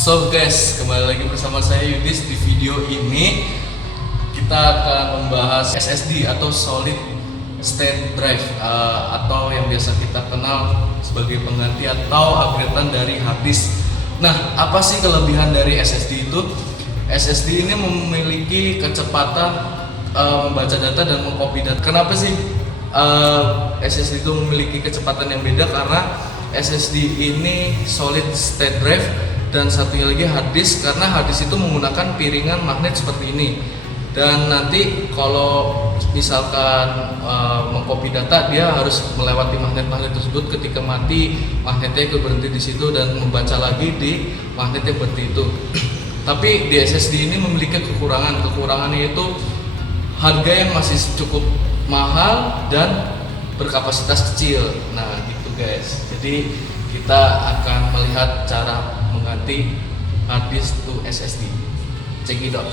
So guys, kembali lagi bersama saya Yudis. Di video ini kita akan membahas SSD atau Solid State Drive, atau yang biasa kita kenal sebagai pengganti atau upgradean dari hard disk. Nah, apa sih kelebihan dari SSD itu? SSD ini memiliki kecepatan membaca data dan mengcopy data. Kenapa sih SSD itu memiliki kecepatan yang beda? Karena SSD ini Solid State Drive dan satunya lagi hard disk, karena hard disk itu menggunakan piringan magnet seperti ini. Dan nanti kalau misalkan mengcopy data, dia harus melewati magnet-magnet tersebut. Ketika mati, magnetnya ikut berhenti di situ dan membaca lagi di magnet yang berhenti itu. Tapi di SSD ini memiliki kekurangannya itu harga yang masih cukup mahal dan berkapasitas kecil. Nah gitu guys, jadi kita akan melihat cara mengganti hard disk to SSD. Check it out.